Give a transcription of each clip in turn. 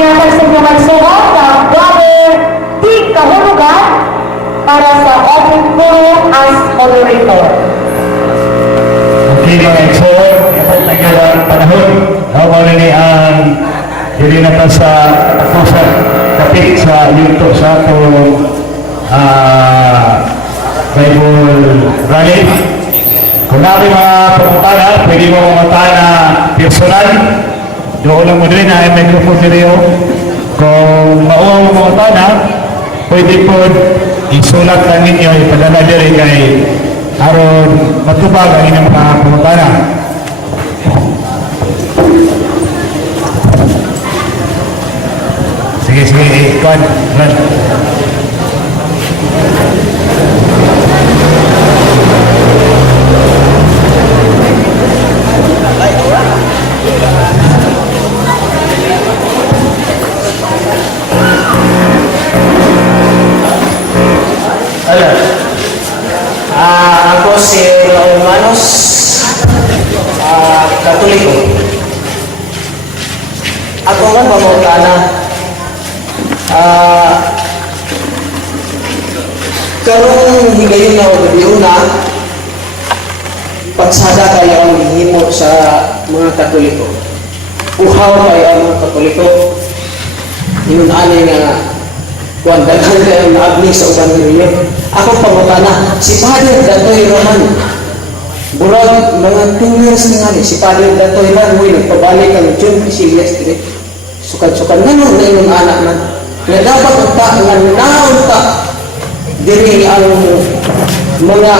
yata sa inyong magsuot ng Brother Big Kahulugan para sa open forum as moderator. Okay mga igsoon, ipong nagyawang panahon. Hawa na ni ang dili na ta sa pusat kapit sa yunto sa atong Bible rally. Kung namin mga pagpapala, pwede mo kumata na personal. Doon lang mo din na may microphone nila. Kung mauwa mo kumata na, pwede po isulat lang ninyo, ipadala din kay aron matubag ang inyong mga pagpapala. Sige, ikuan. Ako si Raul Manos, Katoliko. Ako nga pamutana. Karong higayon na o na, pagsada kayo ang hihimo sa mga Katoliko. Uhaw kayo ang mga Katoliko. Yun nga kung daghan kayo naagli sa ubang ninyo. Ako pangutana, si Padre Datoy Roman, burag mga 2 years nga ni, si Padre Datoy Roman, nagpabalik ang June Casillas, sukan-sukan, ganun na yung anak man. Kaya dapat unta, nga naunta, diri ang mga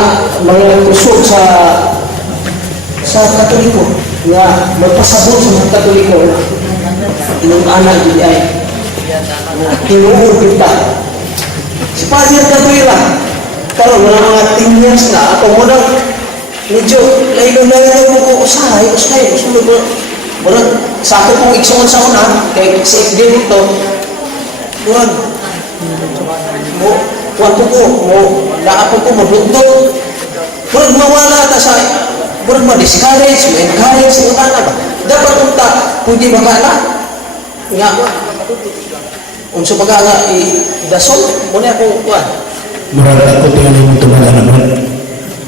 kusog sa Katoliko, nga magpasabot sa mga Katoliko, yung anak din ay, tinuod kita. Si Padre Datoy karon wala mga 10 years na ako mo nang medyo layo-layo mo ko usay usunod mo murag sa ako kong igsoon sa una kay sa FD nito murag mo kuwan ko mo naapon ko mo dugtog murag mawala ta sa murag ma-discourage ma-encourage sa una ba dapat unta pwede makala nga unsa pa nga dasol muna ako kuwan. Murag ako tingnan mo tumala naman.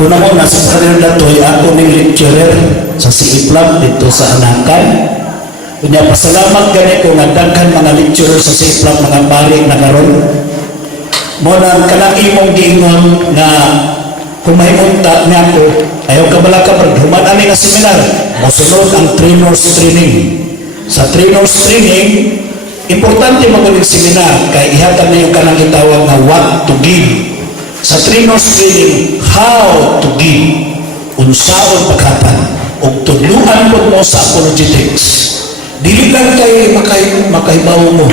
Una mo, nasa karir na to, ako ng lecturer sa CIPLAB dito sa Anakan. Kunya, pasalamat gani ko nga daghan mga lecturer sa CIPLAB, mga pari na karon. Muna, kanang imong giingon na kung may unta niya ko, ayaw ka bala ka, human ani nga seminar, masunod ang trainers training. Sa trainers training, importante magaling seminar, kaya ihatag na yung kanang itawag na what to give. Sa trainers training, how to give, unsaon pagkatan, o tudluan po mo sa apologetics. Dili lang kay makaibaw mo,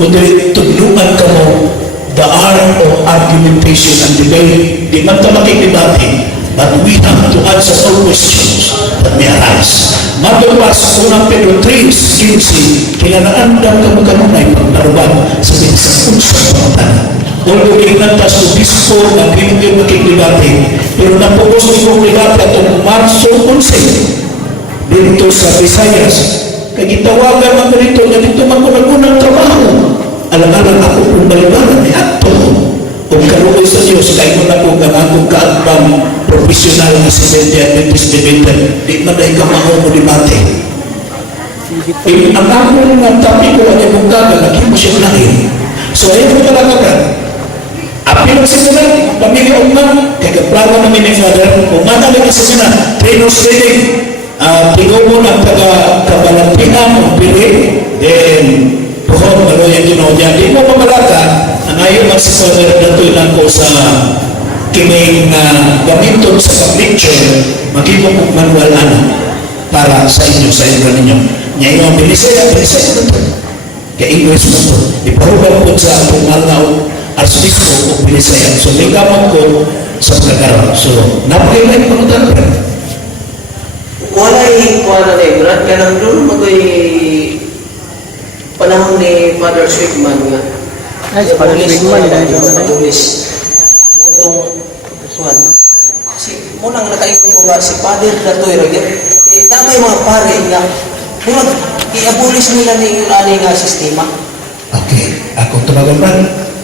kundi tudluan ka mo the art of argumentation and debate. Di man ito makikibati, but we have to answer all questions that may arise. Matupas, unang Pedro 3:15, kinanaandang ka magkanunay pagnaruban sa binisang unsang pangutanan. Although ignantas to bispo na binigyan makikibati, pero napupos yung libati at Marso 11 dito sa Visayas. Kaya gitawagan man dito na dito magkunagunang trabaho. Alam-alam ako kung balibaran ni Ato. Kung kaluoy sa Diyos, kaya mo na kung akong kaatbang profesional na si Adventist Divinity, di man dahil kamahaw mo libati. Ang akong nga tapi ko ang ibang gagal, naging mo siya lahin. So ayaw mo talaga ka. Apil sa sila, pamilya umang, kaya plano namin ni Father, umana lang sa sila, trainers training, tingog mo ng taga-kabalantinan o pili, then, tuhon, malo yung ginawa niya, di mo mamalaka, ang ayaw ang si Father datoy lang ko sa kining gamiton sa pag-lecture, magiging kong manual para sa inyo, sa inyo ninyo. Ngayon, ang bilisay na ito. Kaya English mo ito. Ipahugaw po sa atong malnaw Arsobispo o Bilisayan. So, ligaman ko sa pagkakaroon. So, napakilay pa ito. Walay kuha na rin. Brad, ka nang doon mag-ay panahon ni Father Sweetman nga. Ay, si Father Sweetman. Matulis. Mutong Swan. Kasi munang nakaikot ko nga si Father Datoy Roger. Kaya tamay mga pare nga. Murag i-abolish nila ni yung ani nga sistema. Okay, ako tumagan ba?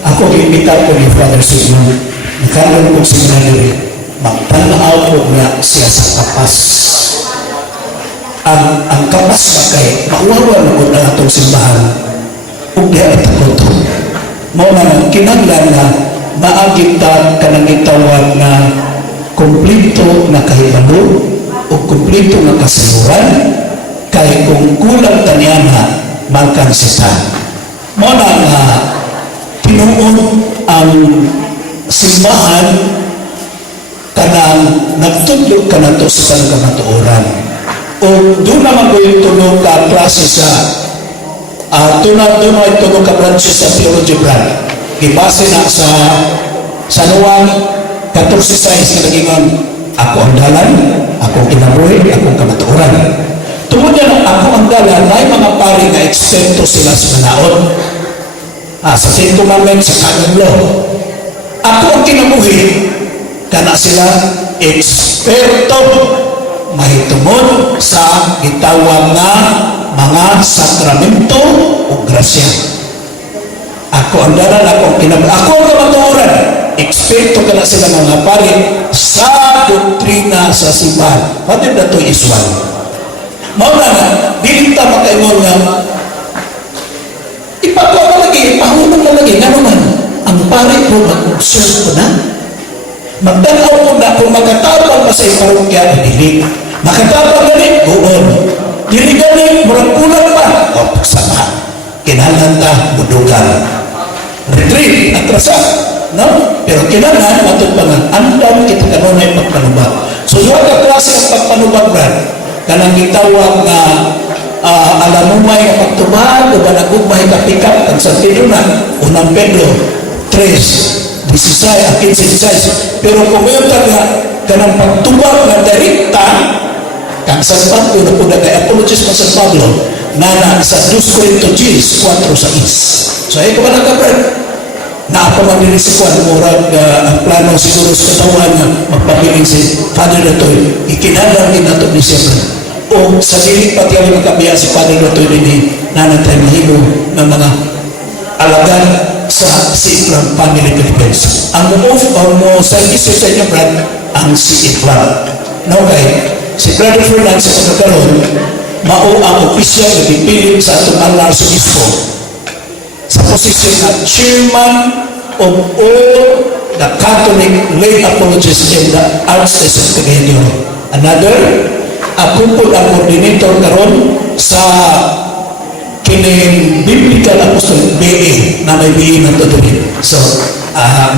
Ako gimbita ko ni Father Sigmund. Nakaroon ko seminary. Magtanaw ko nga siya sa kapas. Ang kapas ba kay mauwawa na po na itong simbahan. Kung di at ako ito. Mao na kinanglan na maagita ka nang itawag na kumplito na kahibalo o kumplito na kasaluran kay kung kulang taniyan na magkansitan. Mao na nga tinuon ang simbahan kanang nagtudlog ka na to sa kamatuoran. O doon naman ko yung tulog ka klase sa doon ay tulog ka branches sa theology brand. Ibase na sa Juan 14:6 na nagingon, ako ang dalan, ako ang kinabuhi, ako ang kamatuoran. Tungod yan, ako ang dalan, may mga pari na eksperto sila sa manaon. Sa 10 Commandments, sa Canon Law. Ako ang kinabuhi, kana sila eksperto mahitungod sa gitawag na mga sakramento o grasya. Ako ang dalan, ako ang kinabuhi, ako ang kamatuoran. Eksperto ka na sila mga pari sa doktrina sa simbahan. Pati na ito iswan. Mauna na, dilita makaingon nga, ipagawa na lagi, ipahulong na lagi, nga naman, ang pari ko mag-observe ko na. Magdanaw ko na kung makatabang pa sa iparokya, hindi. Makatabang ganit, doon. Dili ganit, murang kulang pa. O, pagsamahan. Kinahalan ta, budugan. Retreat, atrasa. No? Pero kinahalan, matod pa nga, andam kita kanunay pagpanubag. So, yung klase ang pagpanubag, Brad, kanang gitawag na alamumay nga pagtubag o banagugmay kapikap ang santidunan, unang Pedro 3, 16, pero kung may taga kanang pagtubag na direkta kang San Pablo na po na kay Apologies pa San Pablo na sa 2 Corintios 4:6. So ay ko ba nagkabrad na ako man din si Juan murag ang plano siguro sa katawan na magpabiling si Father Latoy ikinadang din nato ni siya o sa siling pati ang magkabiya si Father Latoy din nanatay mahimo ng mga alagan sa Siklam Family Philippines. Ang mo service sa inyo, Brad, ang Siklam. No, kay si Brother Fernand sa pagkakaroon, mao ang opisyal na pipilit sa atong Mahal na Arsobispo sa posisyon na chairman of all the Catholic lay apologists in the Archdiocese of Cagayan de Oro. Another, apupod ang coordinator karon sa kining Biblical Apostolic BA na may BA na tutuloy. So,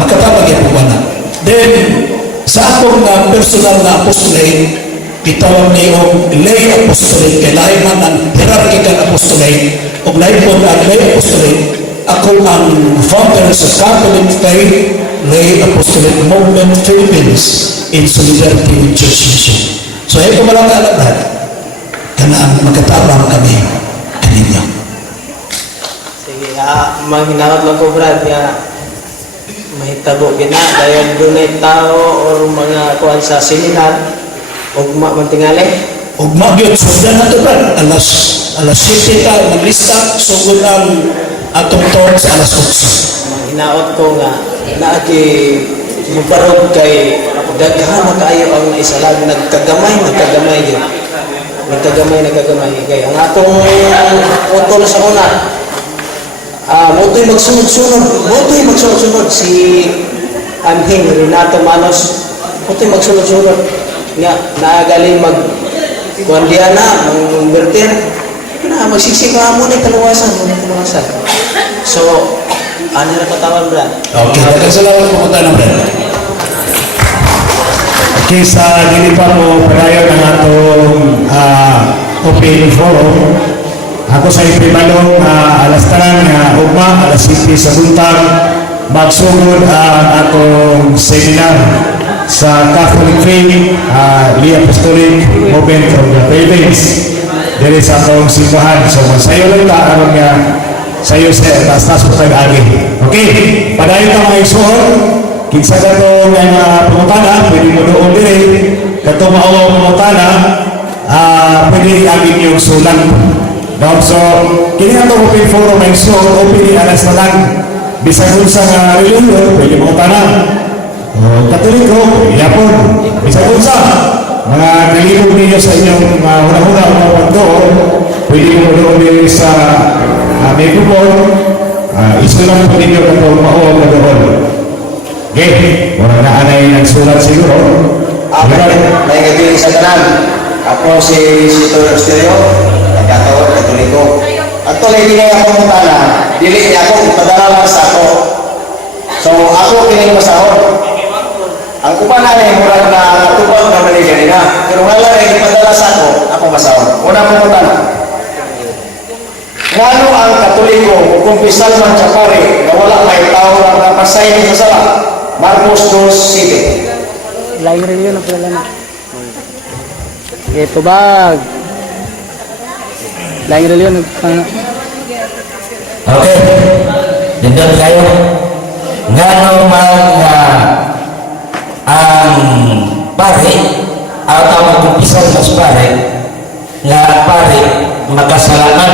makapapag yan po ba na. Then, sa akong personal na apostolate, kitawag niyong lay apostolate, kay lahi man ang hierarchical apostolate, o lahi po ang lay apostolate, ako ang founder sa Catholic Faith Lay Apostolic Movement Philippines in solidarity with Church Mission. So, ito malang kalaban, kanang magkatabang kami kaninyo. Sige, mahinawat lang ko, Brad, ya mahitabo gina dahil dunay tao o mga kuan sa seminar ugma man tingali. Ugma gyud sugdan nato ba alas 7 ta maglista sugod ang atong talk sa alas 8. Hinaot ko nga naagi mubarog kay daghan na kaayo ang naisalag nagkagamay gyud. Nagkagamay kay ang atong utol sa una. Moto'y magsunod si Anhing Renato Manos. Moto'y magsunod nga naagaling kuandiana berter na magsisika mo na taluwasan. So ano na katawan, Brad? Okay, salamat po ng Brad. Okay, sa dilipa mo padayon ang atong open forum. Ako sa ipribalong alas 3 nga ugma, alas 7 sa buntag, magsugod ang atong seminar sa Catholic Faith Lay Apostolic Movement of the Philippines. Dili sa atong simbahan. So, sayo lang ta, aron nga sayo sa taas po tag-agi. Okay, padayon ka mga isuon, kinsa ka to nga pangutana, pwede mo doon dili, kato maawa pangutana, pwede agin yung sulang. No, so kini ato open forum ay so open ni alas na lang. Bisag unsa nga religion, pwede mo tanang. Katoliko, yapon. Bisag unsa mga kalibog ninyo sa inyong huna-huna mga pagdoon, pwede mo doon sa may kupon. Iso lang po ninyo kung mauwa mo doon. Okay, wala na anay nagsulat siguro. May gabi sa tanan. Ako si Sito Rosterio, nagkataon, Katoliko. At tuloy din nga akong mutana, dili niya ako, ipadala lang sa ako. So ako kining masahod. Ang upan na rin, murag na natupag na mali ganina. Pero wala rin ipadala sa ako masahod. Una po mutana. Ngano ang Katoliko, kung pisal man sa pare, na wala may tao na napasay sa sala? Marcos 2:7. Lain rin yun ang pala na. Ito bag. Lain rin yun. Okay. Dindot kayo. Ngano ang pare atau magkumpisal mas pare nga pare magkasalaman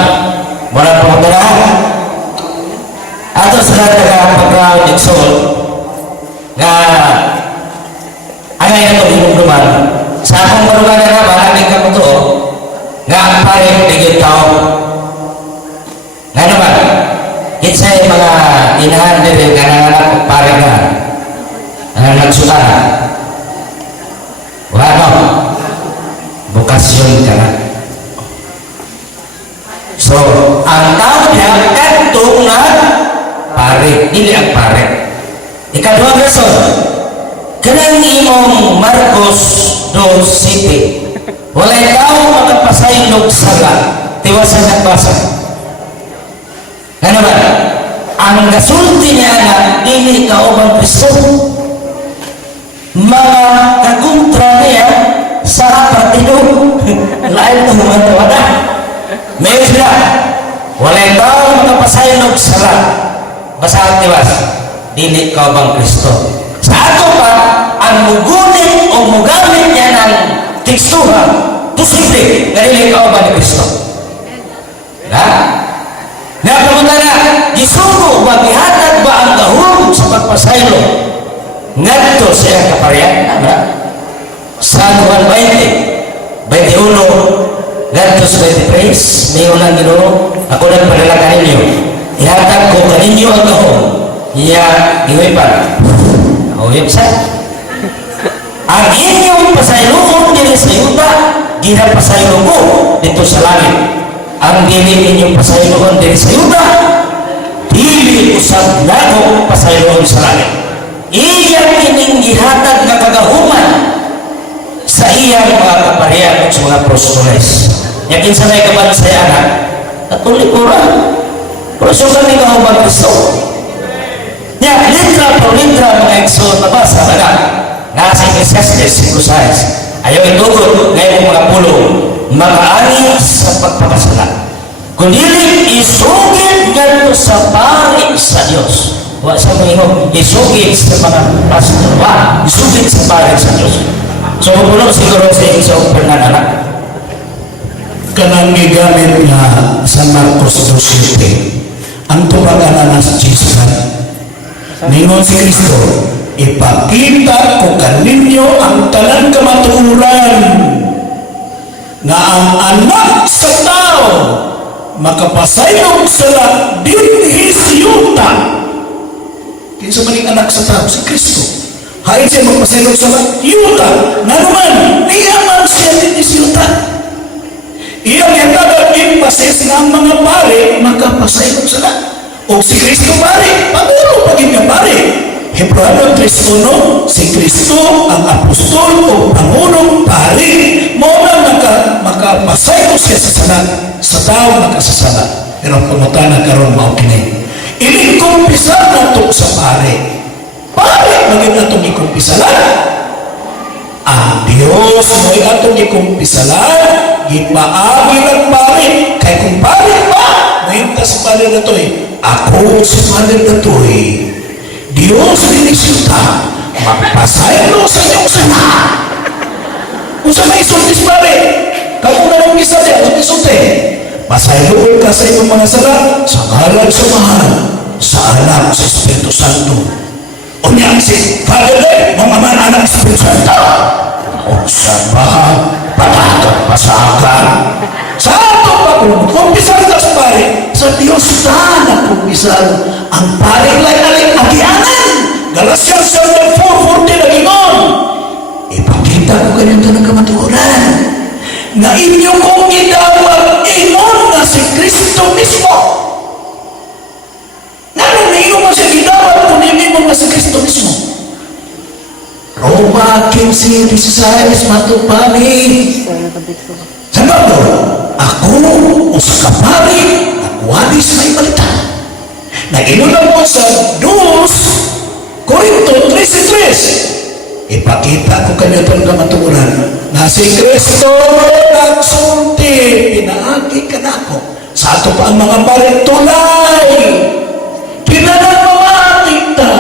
mula pagdarahan ato sa pagka-nixol nga angay na ito hinumduman sa akong marugan na maraming kamuto nga ang pare ligid tao nga naman kitsay mga inahan nila nga nanganak o pare nga nagsutana wala bukasyon ka na so ang tao niya kanto nga pare dili ang pare ikaduhang rason kanang imong Marcos 2:7 walay tao makapasaynog sala tiwasan nagbasa ano ba ang gasulti niya nga dili kaubang Kristo mga kakontra niya sa partido lain ng mga tawada may sila walay tao makapasaynog sala basa ang tiwas dili kaubang Kristo sa ato pa ang mugunin o mugamit niya ng tekstuhan posible na dili kaubang ni Kristo napamunta na gisugo magihatag ba ang gahom sa pagpasaylo ngadto siya kaparian sa Juan 20 21 ngadto sa 23 may ulang Ginoo ako nagpadala kaninyo ihatag ko kaninyo ang gahom iya giwipan uyab sa ang inyong pasayloon dili sa yuta ginapasaylo ko dito sa langit ang dili inyong pasayloon dili sa yuta dili usab nako pasayloon sa langit iyang kining gihatag nga kagahuman sa iyang mga kaparian at mga prostoles yakin sa may kabansayanan katulikuran prostoles ni kahuman Kristo ya litra por litra mga eksod nabasa na nga sa Ecclesiastes 5:6 ayaw itugot ngayon mga pulong makaani sa pagpapasala kundi isugid ngadto sa pari sa Dios wa sa mga isugid sa mga pastor wa isugid sa pari sa Dios so pulo siguro sa isang panananak kanang gigamit nga sa Marcos 2:7 ang tubagan na sa Jesus ningon si Kristo ipakita ko kaninyo ang tanan kamatuoran nga ang anak sa tao makapasayog sa dinhi sa yuta kinsa man ang anak sa tao si Kristo hain siya magpasayog sa yuta nga naman niyaman siya dinhi sa yuta iyang yatagan impases nga ang mga pare makapasayog sila o si Kristo pare pangulo pagin nga pare Hebreo 3:1 si Kristo ang apostol o pangulong pare mo na makapasayog siya sa sala sa tao makasasala pero pangutana karon mao kini ining kumpisal nato sa pare maging natong ikumpisalan ang Dios mo'y atong ikumpisalan gipaagi ng pare kay kung pare pa nahintas pare na to'y ako sa pare na to'y Diyos dinisyuta magpasaylo sa iyong sana kung sa may sultis pare kamu na nang isa siya sultis Masayloon ka sa iyong mga sala sa ngalan sa mahal, sa anak, sa Espiritu Santo. Unya si Father Day, mga man anak Espiritu Santo. O sa baha, patakat pasakan. Sa ato pa kung kumpisan ka sa pare, sa Diyos na kumpisan ang pare lain-lain agianan. Galatians 4:40 na ginon. Ipakita ko ganito ng kamatuhuran na inyo kong idawag ingon na si Kristo mismo. Nanon na inyo mo siya idawag kung ingon na si Kristo mismo. Roma 15:16 matupani. Sabab do, ako usa ka pari, ako hadis may balita. Nag-inunan mo sa 2 Korinto 13:3. Ipakita ko kanyo itong kamaturan na si Kristo nagsulti, pinaagi ka na ako. Sa ato pa ang mga paring tulay, pinanamamatik na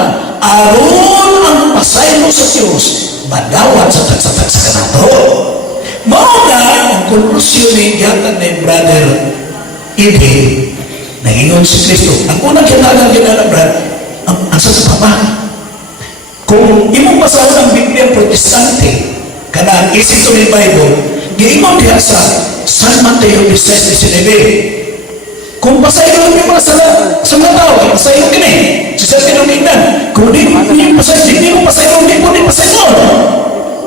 aron ang pasaylo sa Diyos, madawat sa tagsa-tagsa ka na ito. Mauna ang konklusyon ni Yatan ni Brother Ibe, nangingon si Kristo. Ang unang kinala, Brad, ang sa papa. Kung imong basahan ang Biblia Protestante, kanang isip to ni Bible, giingon diha sa San Mateo 16:19. Kung pasaylo niyo mga sa mga tao, pasaylo kini. Sa tinunginan, kung di mo pasaylo, di mo pasaylo, di mo pasaylo.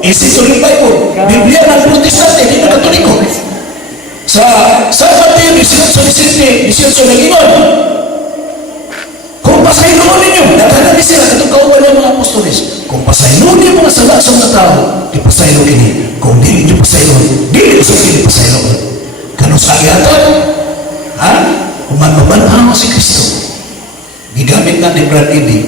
Isip to ni Bible, Biblia ng Protestante, di na Katoliko. Sa San Mateo 18:18 nangingon, kung pasayloon ninyo, naghanapin sila itong kauban ng mga apostolis. Kung pasayloon ninyo mga sala sa mga tao, di pasaylo kini. Kung di ninyo pasayloon, di ninyo sa kini pasayloon. Kanong sa agiatan? Ha? Uman-maman si Kristo. Gigamit na ni Brad Eddy.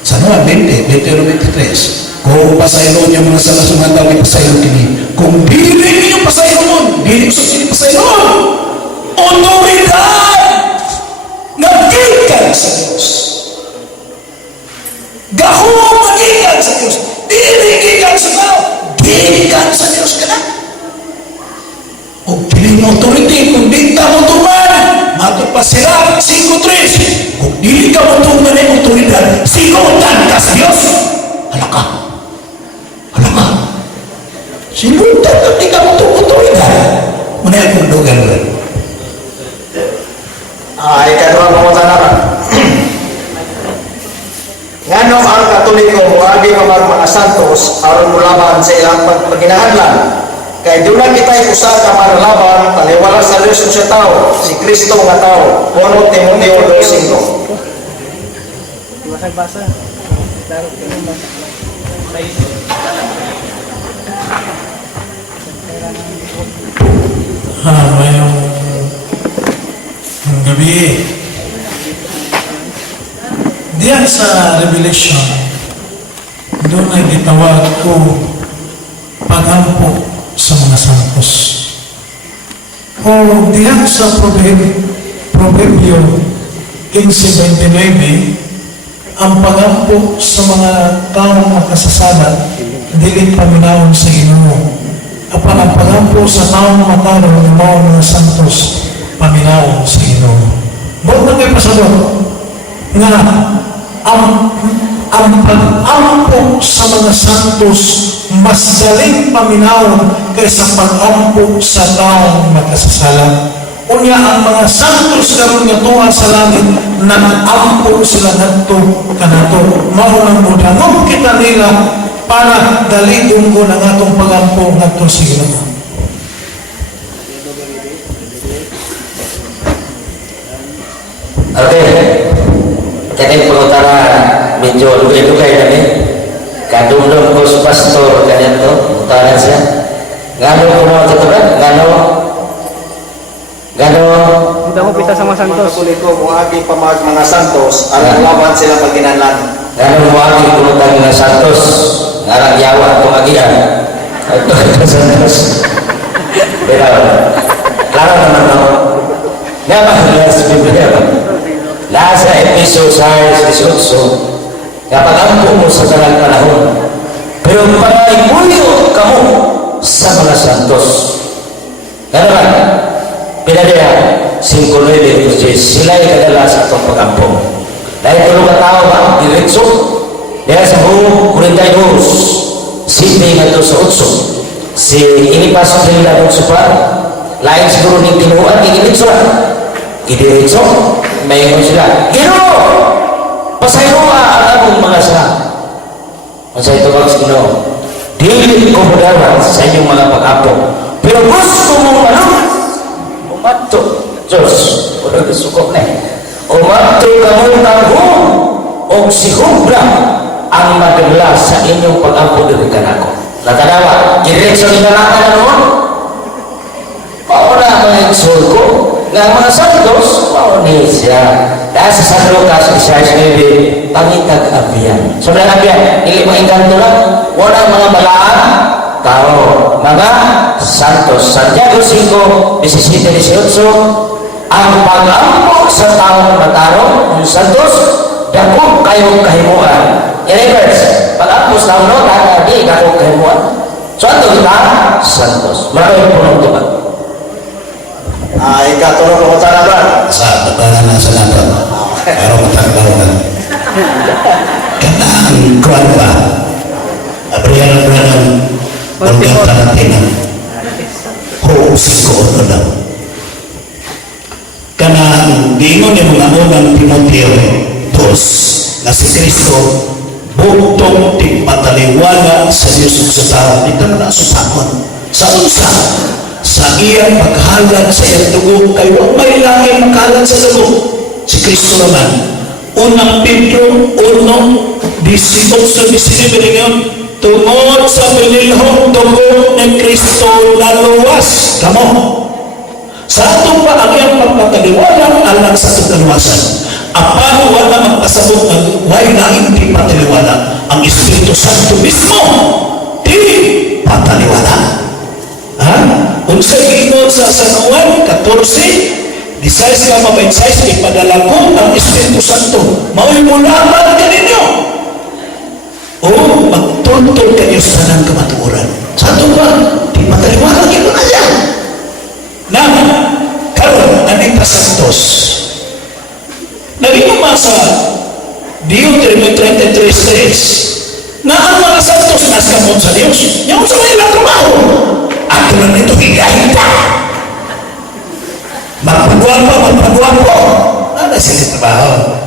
Sa mga 20, Deuteronomy 23. Kung pasayloon niyo mga sala sa mga tao, di pasaylo kini. Kung di ninyo pasayloon, di ninyo sa kini pasayloon. Otoridad! Nagikan sa Diyos. Gahong nagikan sa Diyos. Diligikan sa tao. Gikan sa Diyos ka na. O piling authority, kung di ka mo tuman, matupasira, 5:3. Kung di ka mo tuman ang otoridad, sinutan ka sa Diyos. Halaka. Halaka. Sinutan ka, di ka mo tuman otoridad. Muna yung pundugan mo. Ikaduhang pangutan naman. Ngano ang Katoliko muagi mga santos aron mulaban sa ilang pagkinahanglan. Kay doon kita usa ka manlaban taliwala sa Dios sa tao, si Kristo nga tao. 1 Timoteo 2:5. Basa-basa. Laro kayong basa. Mayroong gabi. Diyan sa Revelation, doon ay gitawag ko pag-ampo sa mga santos. O diyan sa Proverbio 15:29, ang pag-ampo sa mga taong makasasala, dili paminawon sa Ginoo. Apan ang pag-ampo sa taong matalong ng mga santos, paminawon sa Ginoo. Buot na kayo pasadot nga ang pag-ampo sa mga santos mas daling paminawon kaysa pag-ampo sa taong makasasala. Unya ang mga santos karon nga tuwa sa langit, nag-ampo sila ngadto kanato. Mao nang mudangon kita nila para dali dunggo ng atong pag-ampo ngadto sa Ginoo. Okay. Kaya pengutara medyo dugay-dugay kami. Kadungdong ko sa pastor kanya to, utaran siya. Ngano ko mga katuran? Ngano? Hindi mo pita sa mga santos. Katoliko muagi mga santos aron mulaban sila pagkinahanglan. Ngano mo aki pulutan ng santos? Ngarang yawa tumagian. Ito santos. Pero, klaro naman ako. Nga ba sa Biblia ba? Nasa Episod 6:18, kapag ampo mo sa talang panahon, pero pag-ibuyo ka mo sa mga santos. Ano ba? Pinadaya, versículo 9, dice, sila'y kadala sa atong pag-ampong. Dahil tulong ka tao ba? Diretso. Dahil sa buong 42, sindi nga ito sa utso. Si inipasok nila doon sa pa, lain siguro ng tinuan, idiretso lang. Idiretso, mayroon sila. Ginoo! Pasayo ang akong mga sa. Masaya ito bang Ginoo? Dili ko mudawat sa inyong mga pag-ampong. Pero gusto mong malumas. Umato. Diyos, wala kisukok na eh. Umato ka mong tanghong o sigubra ang madala sa inyong pag-ampong dito ka na ako. Natanawa, diretso nila lang na noon. Mauna mga insulko nga mga santos, mauna siya. Dahil sa San Lucas, Isaiah 9, pangitag abiyan. Sobrang abiyan, hindi mo inganto lang. Walang mga balaan, tao, mga santos. Santiago 5, 17-18, ang pag-ampok sa taong matarong, yung santos, dakong kayong kahimuan. In reverse, pag-ampok sa taong no, di dakong kahimuan. So, ito kita, santos. Maraming punong tubag. Ikatulong ko sa naman. Sa pagkanan na sa natin. Pero matagdaw na. Kanang kuwan ba? Abriyan ng pagkata natin. Huusin ko ito daw. Kanang gingon yung mga unang Timoteo 2 na si Kristo buktong tigpataliwala sa Diyos sa tao. Ito na nasupakon. Sa unsa, sa iyang paghalad sa iyang dugo, kayo may langit maghalad sa dugo. Si Kristo naman. Unang Pedro 1:18-19 ngayon, tungod sa pinilhong dugo ng Kristo na luwas. Kamo, sa atong pa ang iyang pagpataliwala alang sa atong kaluwasan. Apan wala magpasabot ng way na hindi pataliwala. Ang Espiritu Santo mismo di pataliwala. Ha? Unsay gingon sa San Juan 14, 16-26, ipadala ko ang Espiritu Santo. Mao'y mulaman kaninyo. O magtuntol kayo sa tanang kamatuoran. Sa ito ba? Di mataliwala kayo na yan. Na, karon anita santos. Naging umasa, Deuteronomy 33:3, na ang mga santos naskamot sa Diyos. Yung sa mga ilang trabaho. At tulad nito, higahita. Magpagwapo. Ano sila trabaho?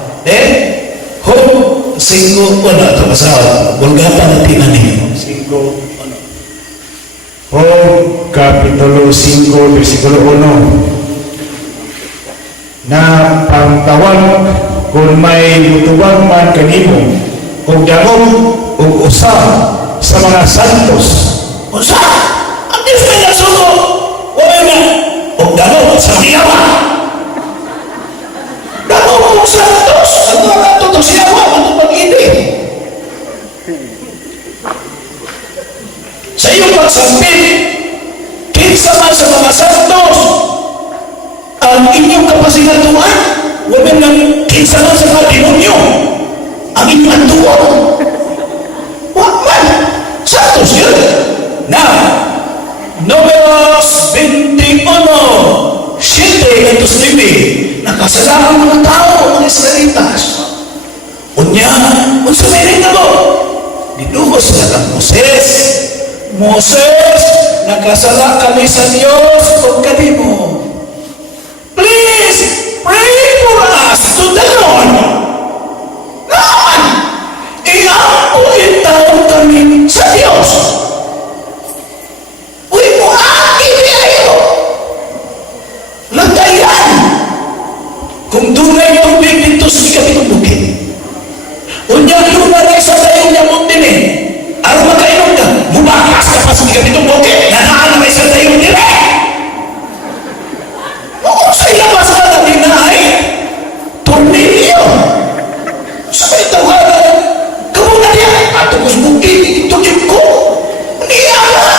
Home, 5, ito basta, Golgata na tinanin. 5, Job, Kapitulo 5, versikulo 1. Na pangtawag kung may lutuwang man kanimo, o dangog, o usap sa mga santos. Usa! Ang Diyos na nasuko! Wala na! O gano'n sa siyawa! Gano'n o santos! Ang mga ito siyawa! Ano pag-ibig? Sa iyong pagsampit, kinsa man sa mga santos, ang inyong kapasigatuan, wala nang kinsa man sa mga demonyo, ang inyong antuan. Wakman! Santos yun! Now, Números 21, 7-9, nakasalahan mga tao, mga Israelitas. Unya, unsa meron na mo? Dinuho sila kang Moses. Moses, nakasala kami sa Diyos o kanimo. Please, pray for us to the Lord. Naman, iampuin taon kami sa Diyos. Uy mo, hindi ayo. Lagayan. Kung dunay tubig dito sa ikapitong bukid. Unyang lunay sa tayo niya mong dinin. Araw magkainom ka, mubakas ka pa sa ikapitong bukid. Nanaan na may sa tayo nila. Oo, sa ilabas ka na dinay. Tornilyo. Sa may tawagan, kamu na niya. At tungkos bukid, itugin ko. Niya na.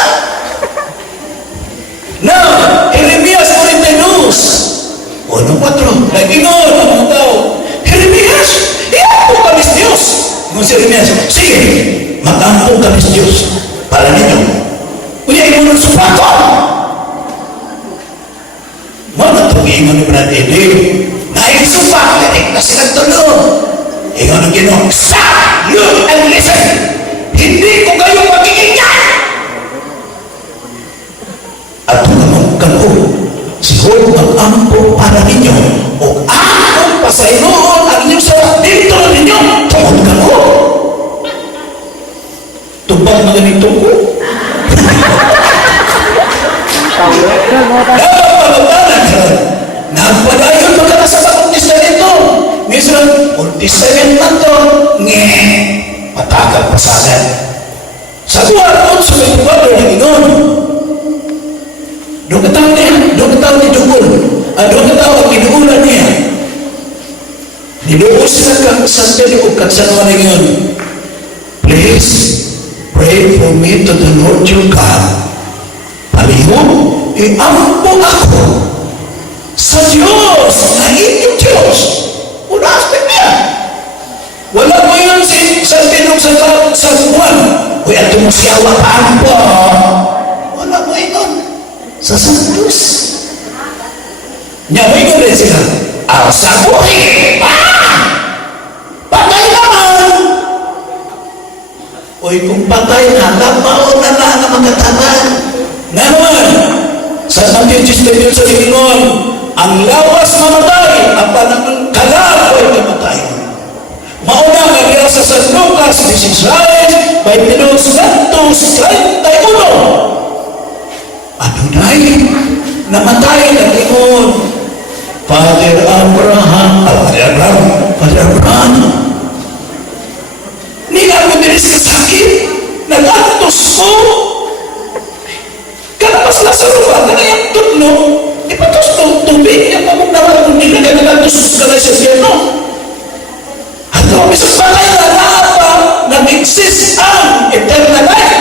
Now, Jeremias 42, 1-4, nag-ingon ang mga tao. Jeremias, iampong kami sa Diyos. Nung si Jeremias, sige, mag-ampong kami sa Diyos. Para ninyo. Kuya, imo ng supakon. Mga ingon ni Brad Eddie. Naisupak, galing na silang tulog. Ingon ang Ginoo, stop you and listen. Hindi ko kayo magkikinggan. At tunong kano, siguro mag-ampo para ninyo o akong pasaynoon ang inyong sarap dito ninyo. Tunong kano. Tubang mga nito ko. Nagpadayon magkana sa Bautista dito. Minsan, 47 man to. Matagal pasagan. Sa buwan, sa may buwan, Ginoo. Doon kataw ni Dugol. Doon kataw ang ginuulan niya. Niluos na kang sa pili o katsanuan na yun. Please, pray for me to the Lord your God. Palihog, iampo ako sa Diyos na inyong Diyos. Una aspect niya. Wala mo yun sa pinong sa buwan. Uy, ato mo siya wakampo. Wala mo yun. Sa Santos. Nyaway ko rin sila. Sa buhay. Patay naman. Uy, kung patay na, labaw na lang ang mga tanan. Naman, sa Santos yun sa Pilinon, ang lawas mamatay, ang panang kalaw ay mamatay. Mauna nga kaya sa San Lucas 16, 22 Santos 31. Adonai, namatay na Ginoo. Father Abraham. Nila mo din sa sakit, nag-atos ko. Kalapas na sa rupa, na yung tutno, ipatos ng tubig, yung pamong naman kung nila ka nag-atos ka na sa siyano. Ano, misas patay na lahat pa, nag-exist ang eternal life.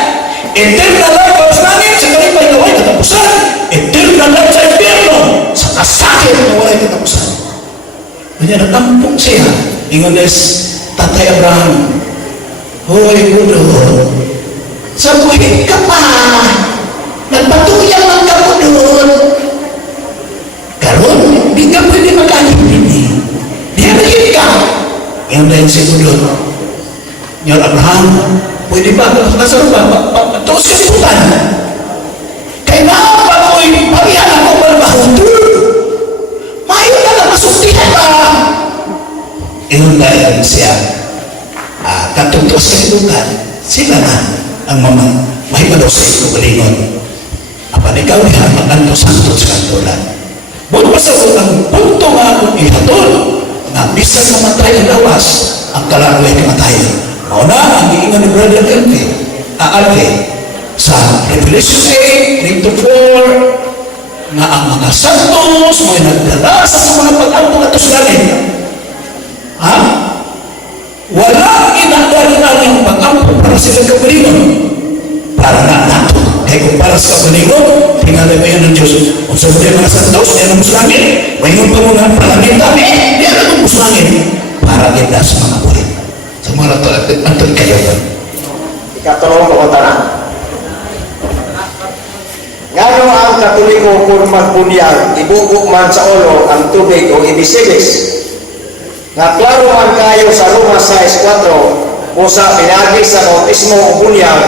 Eternal life ang langit, sa kalipay na walay katapusan. Eternal life sa impyerno, sa kasakit na walay katapusan. Kanya natampong siya, ingones, Tatay Abraham, hoy, budol, sa buhit ka pa, nagpatuyang ang ka budol. Karon, di ka pwede mag-alip din. Di alip ka. Ngayon dahil si budol, Nyor Abraham, pwede ba nasa rupa ito sa siputan? Kaya na ko'y parihan ako malbahundul. Mayo na lang masuntihan pa. Iyon dahil siya katungtos sa siputan, sila na ang mahimalaw sa ito balingon. Apan ikaw niya mag-anto santo sa kantulan. Buwan pa sa ang punto nga akong ihatol na bisa sa matay ang lawas ang kalalay kamatayan. Mauna, ang iingan ni Brother Alve sa Revelation 8, 3-4, na ang mga santos may nagdala sa mga pag-ampong at uslanin. Wala inadala ng pag-ampong para sa kabalingon. Para na nato. Kaya kung para sa kabalingon, tingalay ba yan ng Diyos? Kung sa mga mga santos, yan ang muslangin. Mayroon pa muna, para kita, yan ang muslangin. Para kita sa mga buhay. Sa mga nato kayo. Ikatulong ko na. Ngano ang Katoliko kung magbunyag, ibubuk man sa ulo ang tubig o ibisibis. Nga klaro man kayo sa Roma 6:4, kung sa pinagi sa bautismo o bunyag,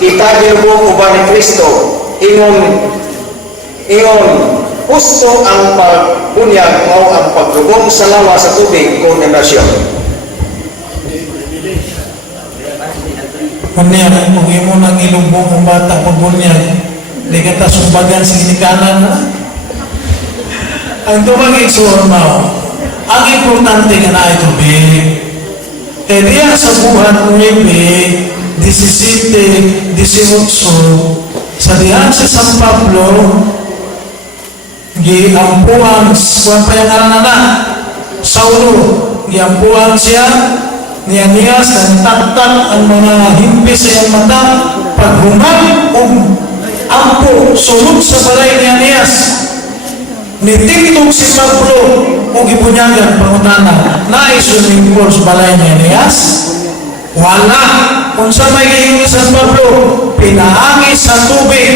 kita ginubuk uban ni Kristo. Ingon, gusto ang pagbunyag o ang paglubog sa lawa sa tubig kung immersyon. Kanya, kung imo nang ilubong ang bata pagbunyag, di kita sumbagan sa ginikanan na. Ang tumang iksurma, ang importante nga na ito, kaya diya sa buhan 9, 17, 18, sa diyan sa San Pablo, giampuan, kuwan pa yung aranana, Saulo, giampuan siya, ni Anias, nagtaktak ang mga himpis sa iyang mata, paghumag o ampo, sulod sa balay ni Anias. Nitintog si Pablo o gibunyagan, pangutana, naisuning ko sa balay ni Anias? Wala. Kung sa may gihingi sa Pablo, pinaangis sa tubig,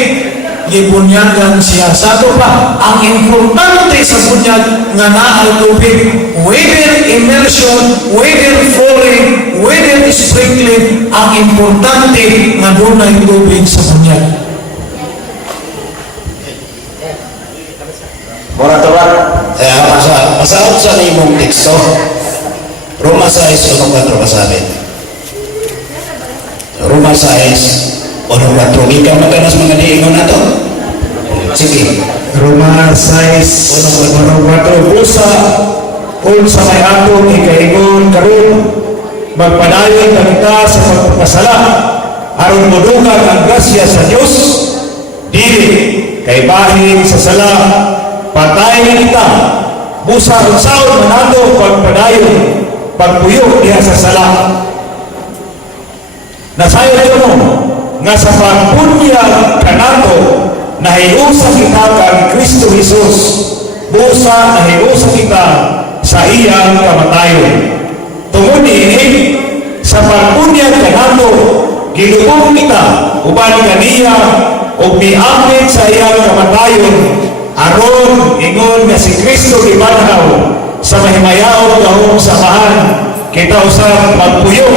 gibunyagan siya. Sa ito pa, ang importante sa bunyag, bunyag nga naa ang tubig. Whether immersion, whether flooring, whether sprinkling, ang importante nga doon ay tubig sa bunyag. Muna to ba? Masaot sa imong teksto. Roma 6, 1-4 masabi. Roma 6, 1-4. Ikaw maganas mga diingon na to? Sige. Roma 6, 1-4. Busa, kung sa may atong ikaingon karon, magpadayon na kita sa pagpapasala, aron modugang ang grasya sa Diyos, dili kay bahin sa sala, patay na kita, busa ang saon manato pagpadayon, pagpuyo diha sa sala. Nasayo ko nga sa pagpunyag kanato, nahiusa kita kang Kristo Jesus, busa nahiusa kita sa iyang kamatayon. Tungod niini, sa pagpunyag kanato, gilubong kita, uban kaniya, o miapit sa iyang kamatayon, aron ingon nga si Kristo gibanhaw sa mahimayaw kahong samahan, kita usab magpuyo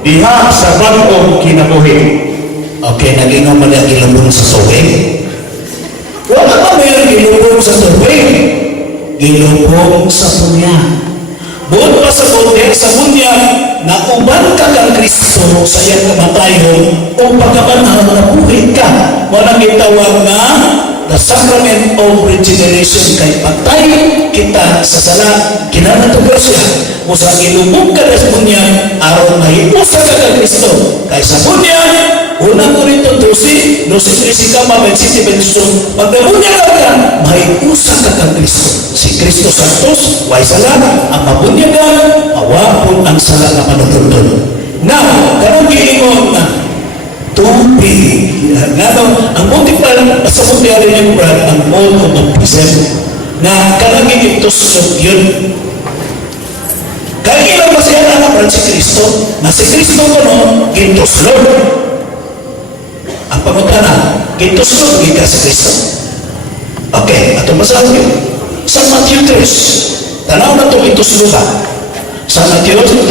diha sa bag-ong kinabuhi. Okay, nag-ingon man ang gilubong sa suwing. Wala pa mayroong gilubong sa suwing. Gilubong sa bunyag. Buod pa sa bunyag, na uban ka kang Kristo sa iyang kamatayon o pagkabanhaw na buhay ka. Walang itawag na the sacrament of regeneration, kay patay kita sa sala, kinanatugos siya. O sa ilubog ka na sa bunyag, aron mahipusa ka kang Kristo. Kay sa bunyag, unang Korinto 12, 13 ka, 27, pagkabunyag ka, mahipusa ka kang Kristo. Si Kristo Santos, way sala, ang mabunyagan, awapon ang sala na panutundon. Now, kanong giingon na tubig. Ang multiple, sa multiple rin yung brand, ang mode of baptism, na kanagin ito yun. Kaya ilang ba siya na brand si Kristo? Na si Kristo ko no, gintos Lord. Ang pagkana, gintos Lord, gika si Kristo. Okay, atong masabi yun. Sa Matthew 3, tanaw na ito gintos Lord ba? Sa Matthew 3,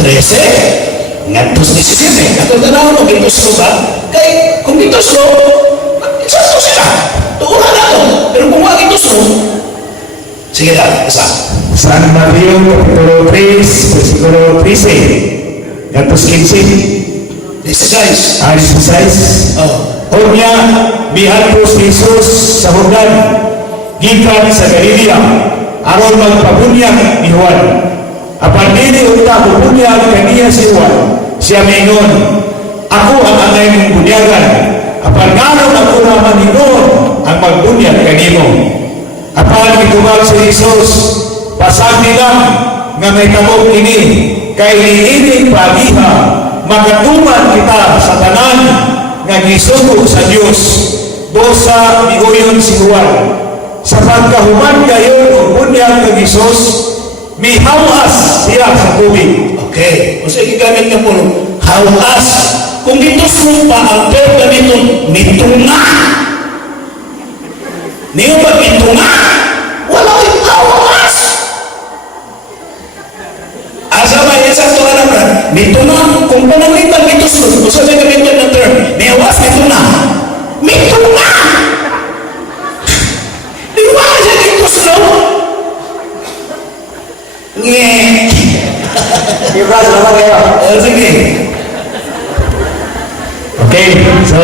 13, ngantos 17. Atong tanaw mo, gintos Lord ba? Kaya, kung gintos Lord, sakto sila. Tuunan na ito. Pero kung wag gintos Lord, sige na, isa. San Mateo capítulo 3, versículo 13. Gatos 15. This guys. Ay 16. O niya, bihan po si Jesus sa Jordan, gikan sa Galilea, aron magpabunyag ni Juan. Apan dili unta bubunyag kaniya si Juan, siya maingon, ako ang angay mong bunyagan, apan ngaron ako naman hinon ang magbunyag kanimo. Apan gitubag si Jesus, pasag nila nga may tabok ini, kay niining pagiha, magatuman kita sa tanan nga gisugo sa Dios, dosa miuyon si Juan. Sa pagkahuman gayon o bunyag ng Jesus, mihawas siya sa tubig. Okay. O sige, gamit ka po. Hawas. Kung gintos mo pa, ang term ganito, mitunga. Niyo ba mitunga? Wala kang hawas. Asa ba yung sa tuwa na brad? Mitunga. Kung pananglitan gintos mo, o sa gamit ng term, mihawas, mitunga. Mitunga! Di ba siya gintos mo? Nye. Ibra, salamat kayo. Sige. Okay, so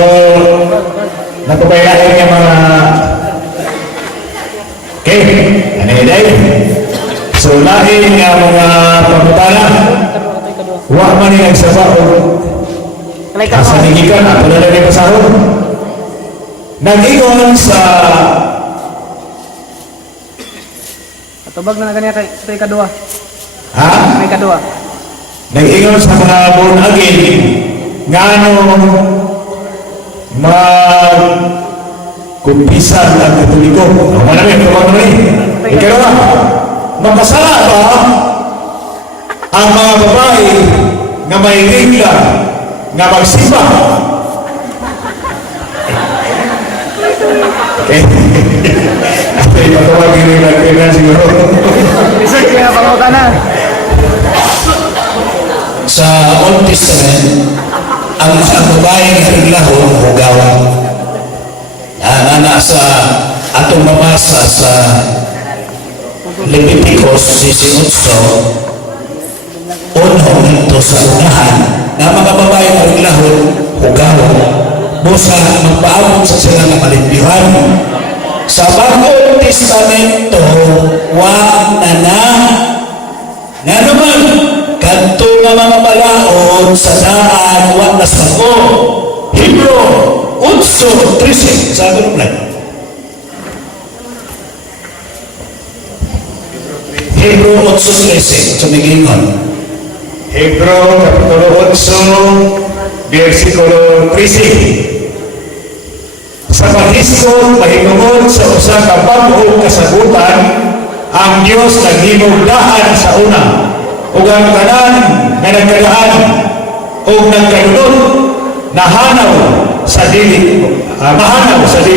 natubayan yung mga okay, ano yun dahil? So lahin nga mga pagputala, huwag man yung nagsaba o asa nigikan, ato na lang yung pasahon. Nag-ingon sa Tubag na ganyan kay kadua. ha? May kadua. Nag-ingon sa mga born again nga ano kumpisan ang Katoliko. Manamit, ikaw na, magkasala ba ang mga babae nga may regla nga magsimba? Okay. pagkawag yung nagkailan siguro. Sa Old Testament, ang mga babaeng naglahon hugawan. Nana sa atong mabasa sa Leviticus 18, unong nito sa unahan, na mga babae naglahon hugawan. Busa magpaabot sa sila ng malimbihan. Sa Bagong Testamento, wa na nga naman, kanto nga mga balaod sa daan, wa na sa ko. Hebro 8:13, sa ganun lang. Hebro 8:13, sa Migingon. Hebro, Kapitulo 8, versikulo 13. Sa paghiskot, mahinungod sa usa ka bag-ong kasagutan, ang Diyos naghinugdahan sa una, ug ang tanan nga nagkadaan, ug nagkalunod, mahanaw sa dili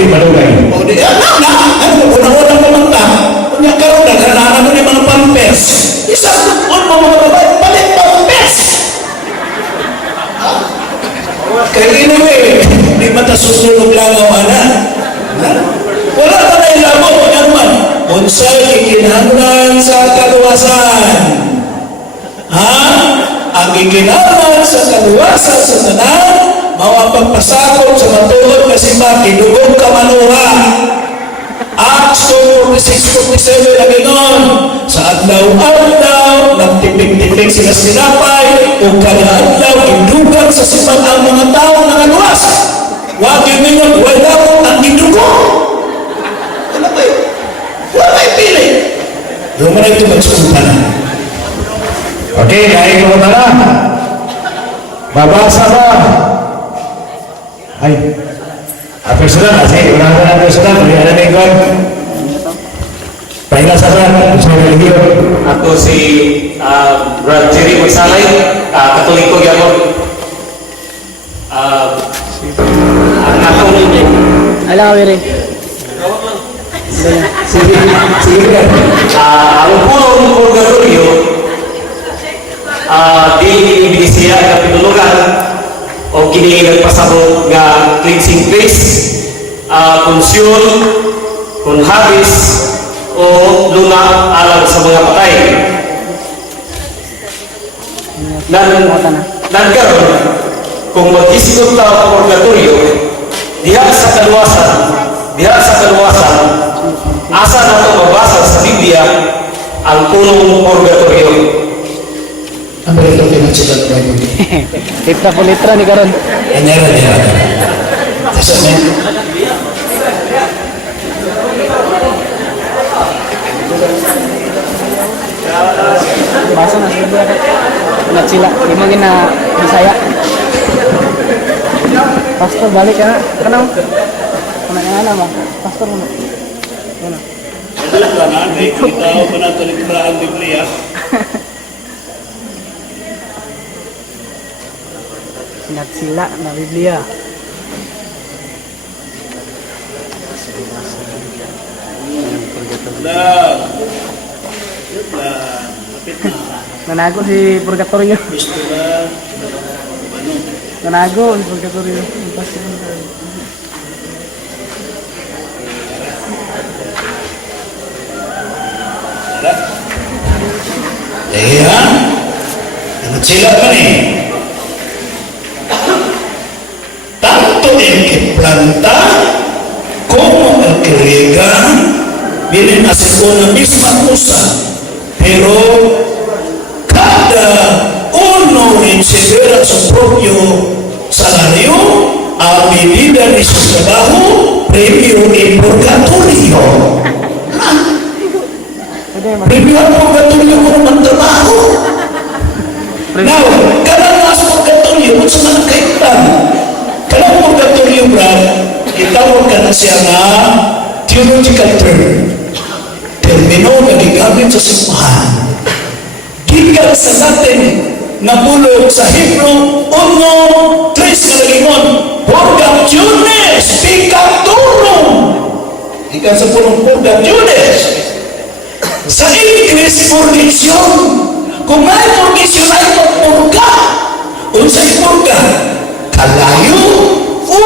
malugay. O di, ano, unang-unang pamanta, kunya karoon na, kanaan mo ni mga pampers. Isa, mga babae, palit pampers. Kaya anyway, di matasusunod lang ang anak. Wala ka na ilamo, yan man. Unsay ikinahanglan sa kaluwasan. Ang ikinahanglan sa kaluwasan sa tanan, mawapagpasakot sa matuod na simba, kinugog ka manuha. Acts 46:47 na gano'n. Sa adlaw-adlaw, nagtipig-tipig sila sinapay, o kada adlaw, indugang sa simbahan ang mga tao na kaluwas. Huwag yung mingon, wala mo ang indugo. Ano ba yun? Wala yung pili. Yung mga ito magsusuntan. Okay, nahin ko na lang. Babasa ba? Ay, personal, sige, unahan na personal, unahan na lingkod. Pahinga sa brad, sa religion. Ako si Brad Jerry Magsalay, Katoliko gyapon. Ang akong ang pulong purgatorio, di binisiya nga pinulugan o kini nagpasabot nga cleansing place, konsyon, kunhabis, o luna alam sa mga patay. Nagkaroon, kung mag-isip ka ang purgatorio, diha sa kaluwasan, asa na ito mabasa sa Biblia ang punong purgatorio. Ang berito pinagsigat ba yun? Litra po litra ni karon. Anyara. Kasi Basa na sila. Nagsila, lima na Bisaya. Pastor balik ka na. Kanang ano ba? Pastor mo. Ano? Ito ka na, kita ako pa natin ang Biblia. Nagsila na Biblia. Nanago si Purgatorio. Nanago si Purgatorio. Iya, sila pa ni. Tanto el que planta como el que riega vienen a hacer una misma cosa, pero cada uno recibirá su propio salario a medida de su trabajo, premio y purgatorio. Premio al purgatorio kung magtrabaho. Now, kanang mas purgatorio, kung saan kaitan? Kanang purgatorio, Brad, itawag ka na siya na theological term. Termino na gigamit sa simbahan. Gikan sa natin na bulog sa Hebro 1:3 kalalimon, purgationes, picaturum. Gikan sa pulong purgationes. fornisyon. Kung may fornisyon ay purga. Unsay purga? Kalayo o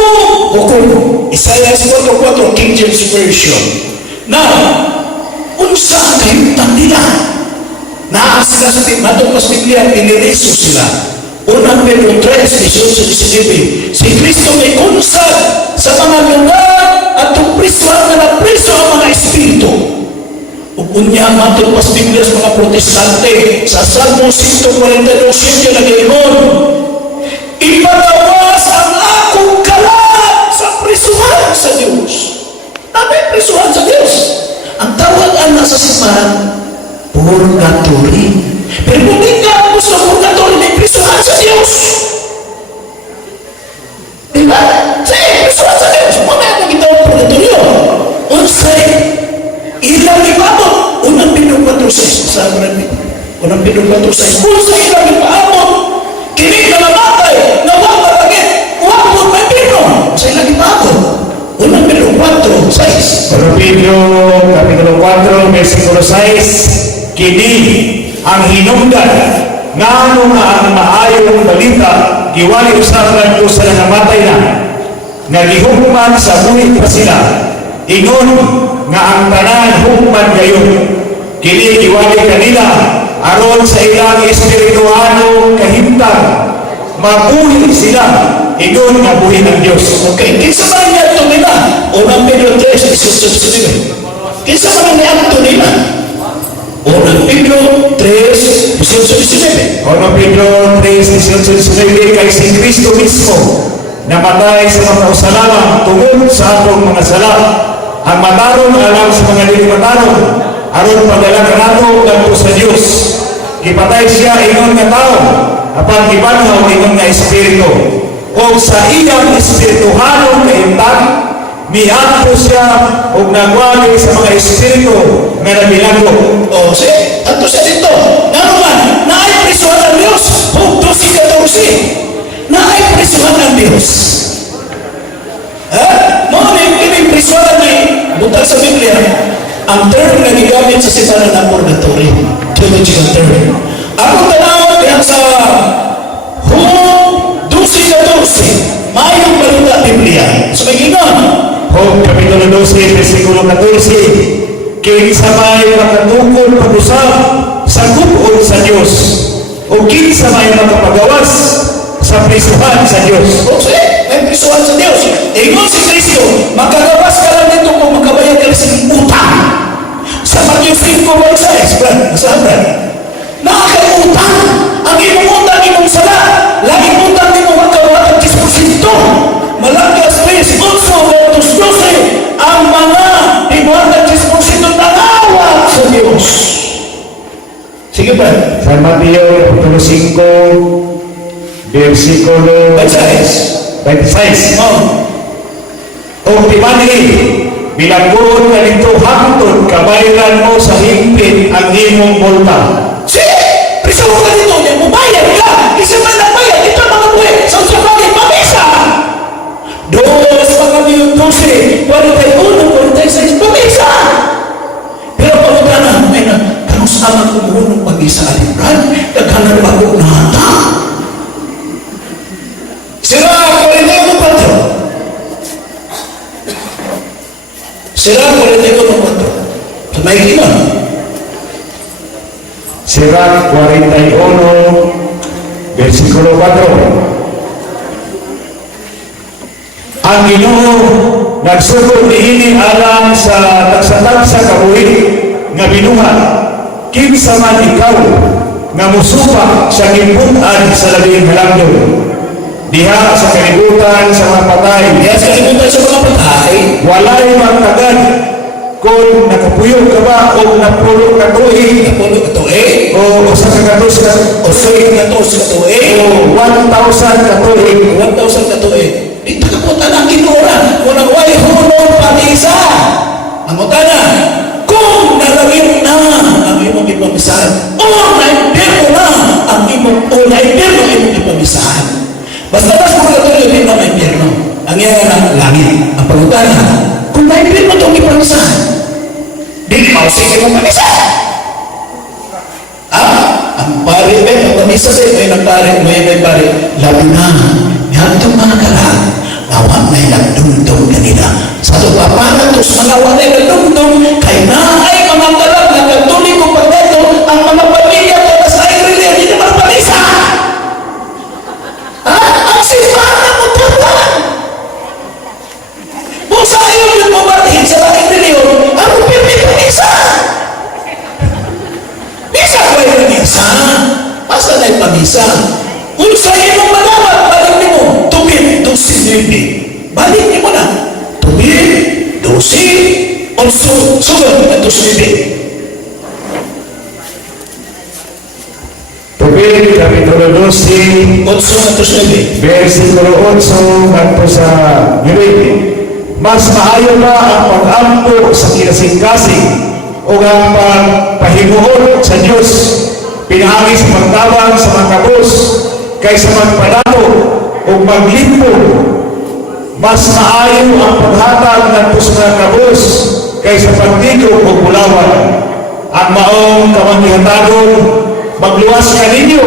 hukom. Isaiah 4:4, King James Version. Now, unsa ang kahimtang nila? Naa sila sa matong pas Biblia, piniriso sila. Unang Pedro 3:18, si Kristo may unsad sa mga lugar at priso ang napriso ang mga espiritu. Unya matong pas Biblia sa mga protestante sa Salmo 142 nag-ingon, ipagawas ang akong kalat sa prisuhan sa Diyos. Tapos prisuhan sa Diyos. Ang tawag anak sa simbahan, purgatory. Pero kung hindi ka gusto ng purgatory, may prisuhan sa Diyos. Diba? Sige, prisuhan sa Diyos. Muna ako gitawag purgatorio. Unsay, ilang ipamot. Unang pinagpatrusay sa marami. Unang pinagpatrusay. Unsay ilang ipamot. Kini na namatay. Nawala lagi. Wapot may pino. Sa ilang ipamot. Unang pinagpatrusay 6. Pedro Kapitulo 4, versikulo 6, kini ang hinungdan ngano nga ang maayong balita giwali usapan ko sa nangamatay na nga gihukuman sa buhit pa sila ingon nga ang tanan hukuman gayon kini giwali kanila aron sa ilang espirituhanong kahimtang mabuhi sila ingon nga buhi ng Diyos. Okay, kinsa man niya ito nila? Unang Pedro 3:18. Kinsa man niya ito nila? Unang Pedro 3:18. Unang Pedro 3:19 kay si Kristo mismo namatay sa mga kasalanan tungod sa atong mga sala. Ang mataron alam sa mga dili mataron aron padala kanato ngadto sa Dios. Gipatay siya ingon nga tao apan gibanhaw ingon nga espiritu. O sa iyang espirituhanong kahimtang miadto siya og nagwali sa mga espiritu nga nabilanggo. O si, ato siya dito. Nga man, naay prisuhan ng Diyos. Kung 12:14. Naay prisuhan ng Diyos. Mga may prisuhan na butang sa Biblia, ang term na gigamit sa simbahan ng purgatory. Theological term. Ako tanaw kaya sa Home 12:14. Mayong balita Biblia. So may ginon. Job Kapitulo 12, versikulo 14, kinsa may makatukol pag-usap sa gubod sa Diyos o kinsa may makapagawas sa prisuhan sa Diyos. Okay, may prisuhan sa Diyos. Ingon si Kristo, magkagawas ka lang dito kung magkabayad ka sa utang. Sa Matthew 5:6, masahan nakakay-utang. Ang imong utang, imong sala. Laging utang imong magkawat ang 10%. Malakas 3:8 ang mga ibuhat ng 10% tanawa sa Diyos. Sige ba? Sa Mateo Kapitulo 5, versikulo 26. O timani, bilangguon ka dito hangtod kabayaran mo sa hingpit ang imong multa. Sige! Prisuhan ka dito, hindi mo bayad ka! Isa man ang bayad, ito mga buhay, sa usapagay, pamisa! Dos, mga milyon 12, 41, 46, pamisa! Pero pagkana, may na, kanusaman kumuhunong pag-isa alibran, nagkanan ba ko nata? Sira, 41. Sira, 41. Sa may kinon. Sirach 41, versikulo 4. Ang Ginoo nagsugod niini alang sa tagsa-tagsa kabuhi nga binuhat kinsa man ikaw nga musupa sa gimputan sa labing halangdon diha sa kalibutan sa mga patay Diha sa kalibutan sa mga patay, walay magtagad kung nakapuyog ka ba o napulo ka tuig napuno ka to eh, o sa kagatos ka o sulit ka to sa to eh, o 1,000 ka tuig 1,000 ka to eh. Dito ka po tanang kinura, kung nagway hunong patisa. Ang utana, kung nalagim na ang imong ipamisahan, o naipirmo na ang imong, o naipirmo ang imong ipamisahan. Basta mas purgatorio din na maipirmo. Ang iyan na langit. Ang pagutana, kung naipirmo itong ipamisahan, di mausin imong pamisahan. pare, pamisa sa'yo, may nagpare, may pare, labi na, yan itong mga kalang, awa may nagdumdum kanina. Sa ito, papanan to sa mga awa may nagdumdum, kay naay mga kalang, nagatuloy ko pag ito, ang mga pamilya ko na sa Irene, hindi naman pamisa. Ha? Ang simbahan mo tapan. Kung sa iyo yung mabatid sa laking reliyon, ang pirmi pamisa. Bisa ko yung pamisa. Basta na yung pamisa. Kung sa iyo mong malawat, balik mo, tubig, dosi, nibi. Balik mo na. Tubig, dosi, also, sugat na dosi, nibi. Tubig, Kapitulo 12, Also na dosi, nibi. versikulo 8, nagpo sa Gilid. Mas maayo ba ang pag-ampo sa kinasing-kasing o ang pagpahimuhon sa Diyos pinahangin sa pagtawag sa mga kabus kaysa magpadato o maglimpog? Mas maayo ang paghatag ng sa mga kabus kaysa pagtigog o bulawan. Ang maong kamanghihatagon, magluwas ka ninyo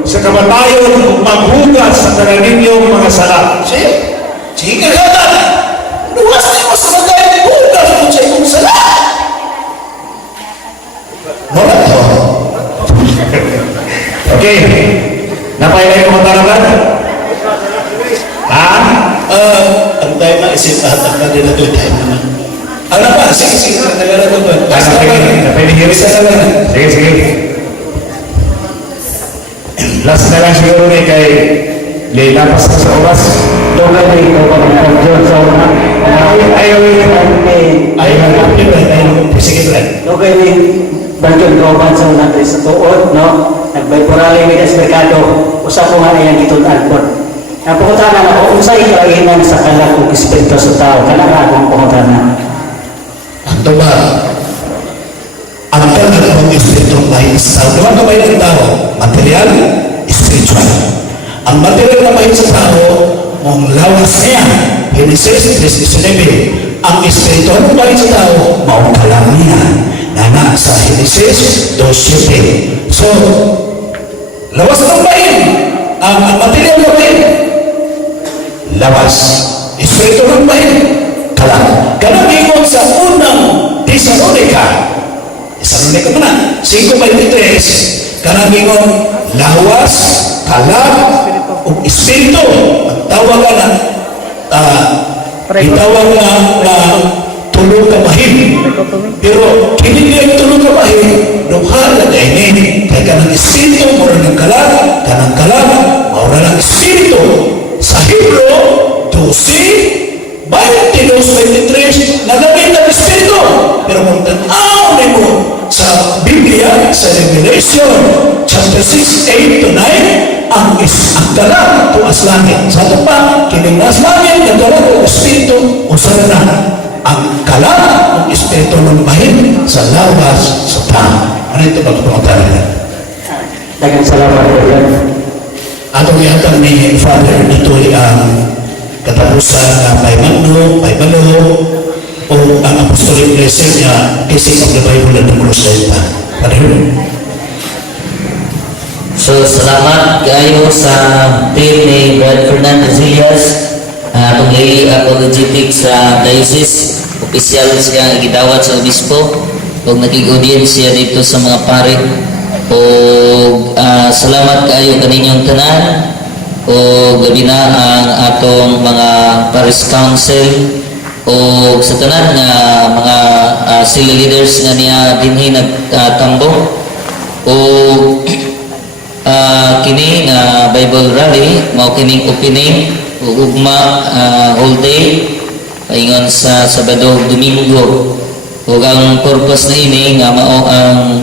sa kamatayon o maghugas sa tanan ninyong mga sala. Sige kagatan. Luwas na mo sa magkain ni Buddha kung sa ikong sala. Wala to. Okay. Napailan yung mga taraban? Ha? Ang tayo na isip lahat ang kanila doon tayo naman. Ano ba? Sige, nagala ko doon. Napailan Sige. Last na lang siguro ni kay Lilapas sa oras. Doon ay ito pag-pag-John sa una. Ayaw Sige, Brad. Doon ay Banjon kauban sa una sa tuod, no? Nagbayporali may merkado. Usa ko nga ayan dito alpon. Napukutanan ako, kung sa'yo kainan sa kalang kong espiritu sa tao, kalang akong pukutanan. Anto ba? Ang talaga ng espiritu ay sa tao. Diba ka ba yung tao? Material, spiritual. Ang material na mahit sa tao, mong lawas niya, Genesis 3:19. Ang espiritual na mahit sa tao, maong kalamihan. Nana sa Genesis 2:7. So, lawas ng mahit. Ang material na mahit, lawas. Espiritu ng mahit, kalam. Kanang ingon sa unang Thessalonica mo na, 5:23. Kanang ingon, lawas, kalam, o espiritu. Ang tawag na, itawag na tulong kamahim. Pero, hindi niya tulong kamahim, nukhan na dainin. Kaya kanang espiritu, mura ng kalam, kanang kalam, mura ng espiritu. Sa Hebro, 12:22-23, nagamit ang espiritu. Pero kung tanaw mo sa Biblia, sa Revelation, chapter 6:8-9, ang kalam tuas langit. Sa ito pa, kiningas langit, nagkaroon ng espiritu, usan na ang kalam ng espiritu ng bahid sa lawas sa tao. Ano ito pagpapuntahan na? Dagang salamat po yan. Atong yatang ni Father, ito ay ang katapusan na paimano, o ang apostolic blessing niya kasi of the Bible at the cross sa ita. So, salamat kayo sa team ni Brad Fernandez Villas, atong apologetic sa diocese, opisyal siya gidawat sa obispo, o naging-audience siya dito sa mga pare. O salamat kayo kaninyong tanan, o gabi na ang atong mga parish council, o sa tanan nga mga sila leaders nga niya dinhi nagtambong, o kini nga Bible rally mao kining opening ugma all day paingon sa Sabado ug Domingo. Ug ang purpose na ini nga mao ang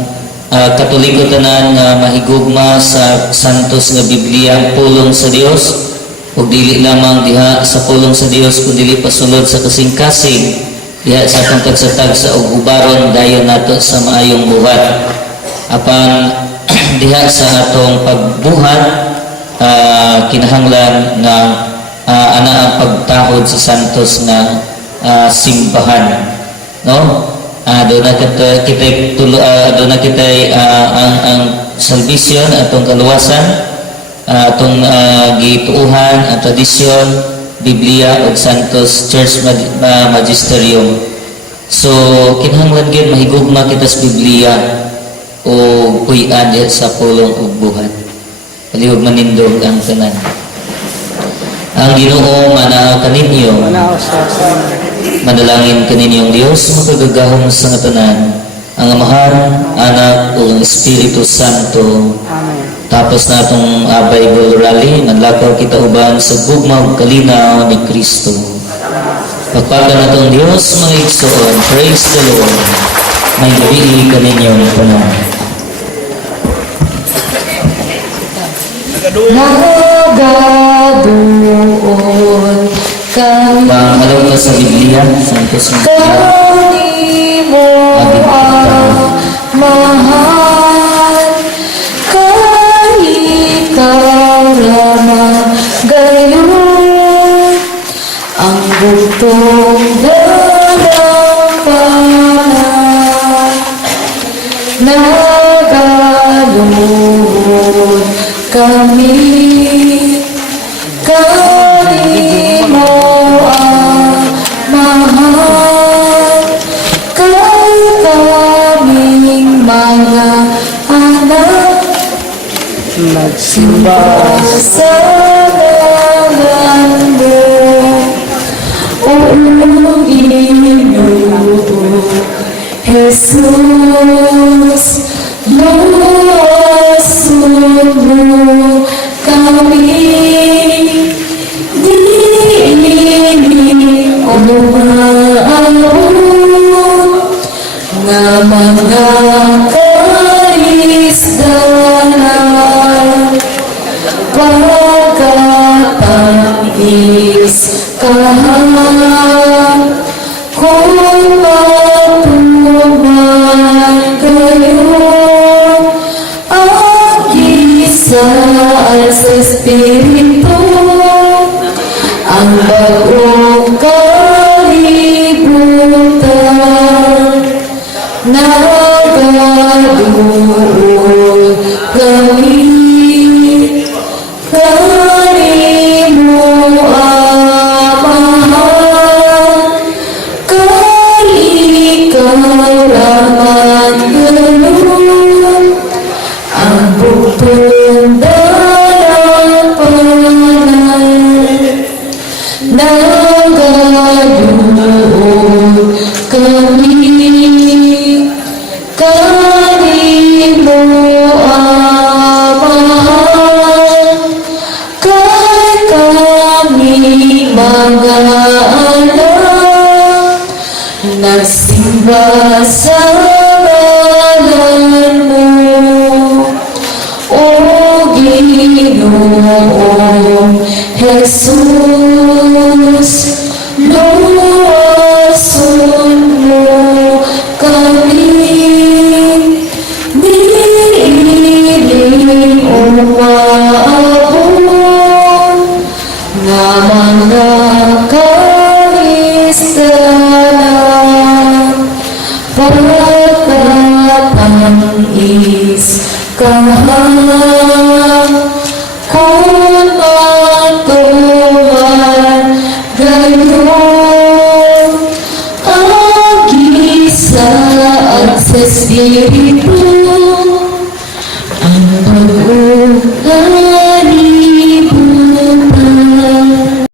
Katoliko tanan nga mahigugma sa santos nga Biblia, pulong sa Dios, ug dili lamang diha sa pulong sa Dios kundi pasulod sa kasing-kasing diha sa atong tagsatagsa ug ubaron dayon nato sa maayong buhat. Apan diha sa atong pagbuhat, kinahanglan nga ana ang pagtahod sa santos nga simbahan, no? doon na kita ang salvation atong kaluwasan, atong gituuhan ang tradisyon, Biblia ug Santos Church Magisterium. So kinahanglan gyud mahigugma kita sa Biblia o puy-an diha sa pulong ug buhat. Palihog manindog ang tanan. Ang Ginoo manaw kaninyo, manalangin kaninyong Dios makagagahom sa nga tanan, ang Amahan, Anak ug ang Espiritu Santo. Tapos na itong Bible rally, manlakaw kita uban sa gugma ug kalinaw ni Kristo. Pagpagan na itong Diyos mga igsoon. Praise the Lord. May gabi kaninyong panahon. Nagadoon kami Pangalaw ka sa Biblia, Santos kami mo ang mahal kahit karama gayon ang butong dalampanan nagaluhod kami mo ang mahal kay kaming mga anak nagsimba sa ngalan mo o Ginoo Jesus luwason mo kami nga mga kaisdanan pagkatangis kahan kung matuman kayo ang isa sa Espiritu ang bagong kalibutan nagaduol kami mo ang mahal kay karaman ganun ang butong dalampanan nagaduol kami mo ang mahal kay kami mga anak nagsimba sa ngalan mo o Ginoong Jesus luwason mo kami niling umaabot nga mga kaisdanan pagkatangis kahan kung matuman gayon ang isa at sa Espiritu